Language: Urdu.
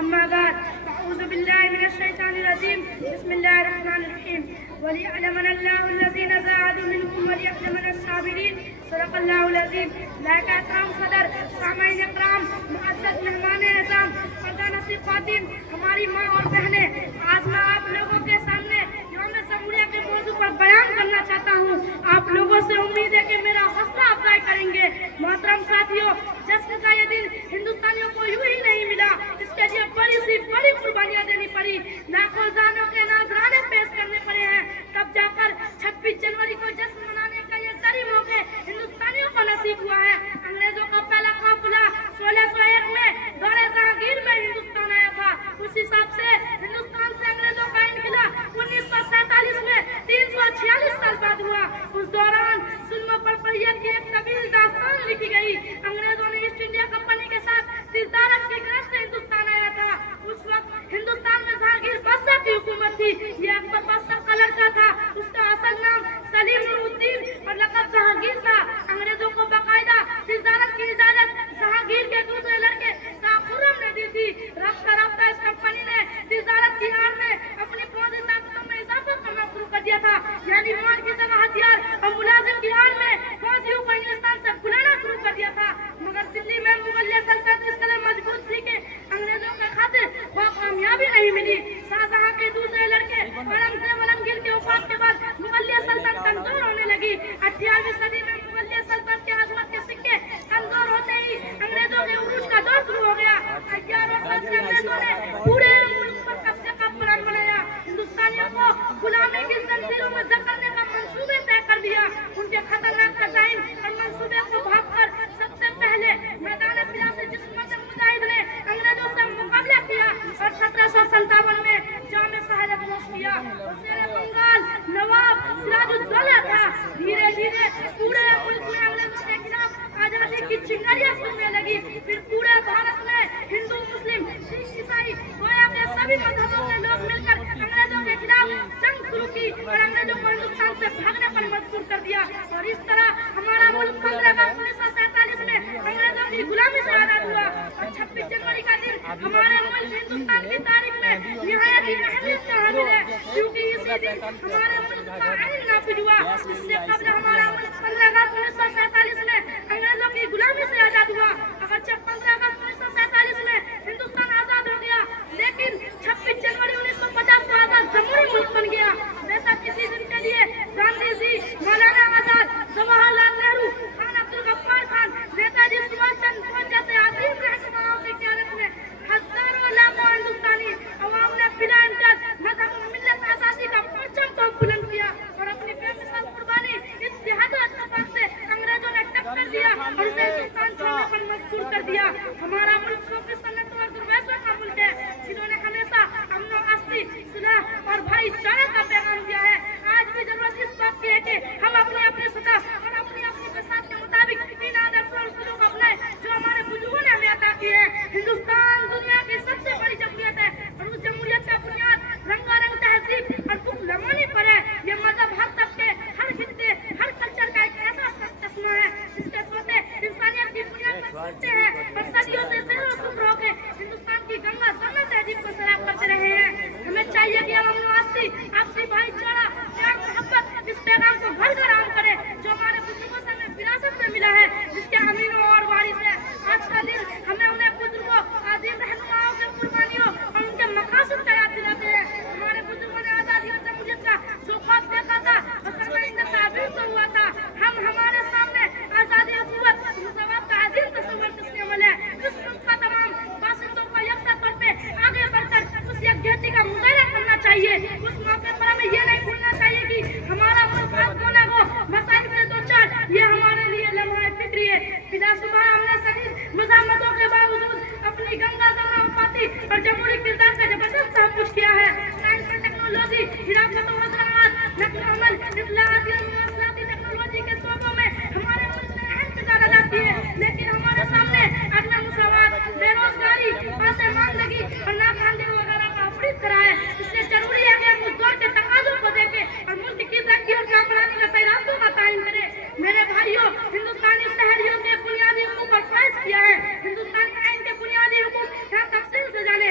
أما بعد أعوذ بالله من الشيطان الرجيم بسم الله الرحمن الرحيم وليعلمن الله الذين جاهدوا منكم وليعلمن الصابرين صدق الله العظيم. لائق احترام صدر، سامعین اکرام، معزز مہمان اعظام، فردان نصیب خواتین، ہماری ماں اور بہنیں، آج میں آپ لوگوں کے سامنے یوم جمہوریہ کے موضوع پر بیان کرنا چاہتا ہوں. آپ لوگوں سے امید ہے کہ میرا حوصلہ افزائی کریں گے. محترم ساتھیوں، جشن کا یہ دن ہندوستانیوں کو یوں ہی نہیں ملا، اس کے لیے بڑی قربانیاں دینی پڑی، لاکھوں جانوں کے نذرانے پیش کرنے پڑے ہیں، تب جا کر 26 جنوری کو جشن منانے کا یہ ساری موقع ہندوستانیوں کو نصیب ہوا ہے. انگریزوں کا پہلا قافلہ 1601 میں دورے جہانگیر میں ہندوستان آیا تھا. اس حساب سے ہندوستان سے انگریزوں کا انخلا 1947 میں 346 سال بعد ہوا. اس دوران ظلم و بربریت کی ایک طویل داستان لکھی گئی. انگریزوں نے ایسٹ انڈیا کمپنی کے ساتھ تجارت کی غرض سے ہندوستان آیا تھا. اس وقت ہندوستان میں جہانگیر بادشاہ کی حکومت تھی. یہ اکبر بادشاہ کا لڑکا تھا. اس کا اصل نام سلیم نور الدین اور لقب جہانگیر تھا. انگریزوں کو باقاعدہ تجارت کی اجازت جہانگیر کے دوسرے لڑکے شاہ خرم نے دی تھی. رفتہ رفتہ اس کمپنی نے تجارت کی آڑ میں اپنی فوجی طاقتوں میں اضافہ کرنا شروع کر دیا تھا. یعنی مال کی جگہ ہتھیار اور ملازم کی آڑ میں فوجیوں کو انگلستان سے بلانا شروع کر دیا تھا. مگر دلی میں مغلیہ سلطنت اس قدر مضبوط تھی کہ انگریزوں کے خاطر وہ کامیابی نہیں ملی. شاہجہاں کے دوسرے لڑکے اورنگزیب عالمگیر کے وفات کے بعد مغلیہ سلطنت کمزور ہونے لگی. 18ویں صدی میں مغلیہ سلطنت کے عظمت کے سکے کمزور ہوتے ہی انگریزوں کے عروج کا دور شروع ہو گیا. 11 سال سے انگریزوں نے پورے ملک پر قبضے کا پلان بنایا. ہندوستانیوں کو غلامی کی زنجیروں میں جکڑنے کا منصوبے طے کر دیا. ان کے خطرناک ڈیزائن اور منصوبے کو بھاگ کر سب سے پہلے میدان پلاسے جسمت مجاہد نے انگریزوں سے مقابلہ کیا اور 1757 میں جام شہادت نوش کیا. وزیر بنگال نواب سراج الدولہ تھا. دھیرے دھیرے پورے ملک میں انگریزوں کے خلاف آزادی کی چنگاریاں سننے لگی. پھر پورے بھارت میں ہندو، مسلم، سکھ، عیسائی گویا کے سبھی مذہبوں کے لوگ مل کر انگریزوں کے خلاف جنگ شروع کی اور انگریزوں کو ہندوستان سے بھاگنے پر مجبور کر دیا. اور اس طرح ہمارا ملک 15 اگست 1947 میں انگریزوں کی غلامی سے آزاد ہوا. اور 26 جنوری کا دن ہمارے ملک ہندوستان کی تاریخ میں نہایت ہی اہمیت کا حامل ہے، کیونکہ اسی دن ہمارے ملک کا آئین نافذ ہوا. اس سے قبل ہمارا ملک 15 اگست 1947 میں انگریزوں کی غلامی سے آزاد ہوا. اگرچہ 15 اگست 1947 میں ہندوستان آزاد ہو گیا، لیکن 26 جنوری 1950 کو آزاد جمہوری ملک بن گیا. ایسا کسی دن کے لیے گاندھی جی، مولانا آزاد، جواہر لال نہرو، خان عبد الغفار خان، نیتا جی سبھاش چندر بوس جیسے عظیم رہنماؤں کی قیادت میں ہزاروں لاکھوں ہندوستانی عوام نے بلا امتیاز مذہب و ملت آزادی کا پرچم کو بلند کیا اور اپنی بے مثال قربانی اتحاد و اتفاق سے انگریزوں نے ٹکر دیا اور اسے ہندوستان چھوڑنے پر مجبور کر دیا. ہمارا ملک صوفی سنتوں اور درویشوں کا ملک ہے، جنہوں نے ہمیشہ امن و اصلی صلح اور بھائی چارہ کا پیغام دیا ہے. آج بھی ضرورت اس بات کی ہے کہ ہم اپنی سطح اور اپنی بساط کے مطابق ان آدرشوں اور اصولوں کو اپنائیں جو ہمارے بزرگوں نے ہمیں عطا کی ہے. ہندوستان دنیا کی سب سے بڑی جمہوریت ہے اور اس جمہوریت کا بنیاد رنگا رنگ تہذیب اور لمانی پر ہے. یہ مذہب ہر طبقے، ہر خطے، ہر کلچر کا ایک ایسا چشمہ ہے جس کے سوتے انسانیت کی بنیاد پر چلتے ہیں اور صدیوں سے زیر و زبر ہو کے ہندوستان کی گنگا سرنا تہذیب کو سیراب کرتے رہے ہیں. ہمیں چاہیے کہ ہم امن و اصلی، آپسی بھائی چارہ، پیار محبت اس پیغام کو گھر گھر عام کریں جو ہمارے بزرگوں سے ہمیں وراثت میں ملا ہے، جس کے امینوں اور وارث ہیں. آج کا دن ہمیں انہیں بزرگوں، عظیم رہنماؤں کے قربانیوں اور ان کے مقاصد کا یاد دلاتے ہیں. ہمارے بزرگوں نے آزادی اور جمہوریت کا جو خواب دیکھا تھا وہ سرمایہ تعبیر تو ہوا تھا. ہمارے سامنے آزادی اور قوت مساوات کا عظیم تصور کس نے عمل ہے. اس ملک کا تمام باشندوں کو یکساں طور پہ آگے بڑھ کر اس یکجہتی کا مظاہرہ کرنا چاہیے. اس موقع پر ہمیں یہ نہیں بھولنا چاہیے کہ ہمارا ملک آج گونا گو مسائل سے دو چار، یہ ہمارے لیے لمحہ فکری ہے. بلا صبح ہم نے شدید مزاحمتوں کے باوجود اپنی گنگا جمنا پاتی اور جمہوری کردار کا زبردست تحفظ کیا ہے. سائنس اور ٹیکنالوجی، حراست و مزاحمت، نقل و حمل، اطلاعاتی اور مواصلاتی ٹیکنالوجی کے شعبوں میں ہمارے ملک نے اہم کردار ادا کی ہے. لیکن ہمارے سامنے عدم مساوات، بے روزگاری، پاسماندگی اور ناخواندگی وغیرہ کا بڑی طرح ہے. اس لیے ضروری ہے کہ ہم اس دور کے تقاضوں کو دیکھیں اور ملک کی ترقی اور کامیابی کے صحیح راستوں کا تعین کریں. میرے بھائیوں، ہندوستانی شہریوں کے بنیادی حقوق پر فیصلہ کیا ہے. ہندوستانی آئین کے بنیادی حقوق یہاں تفصیل سے جانے.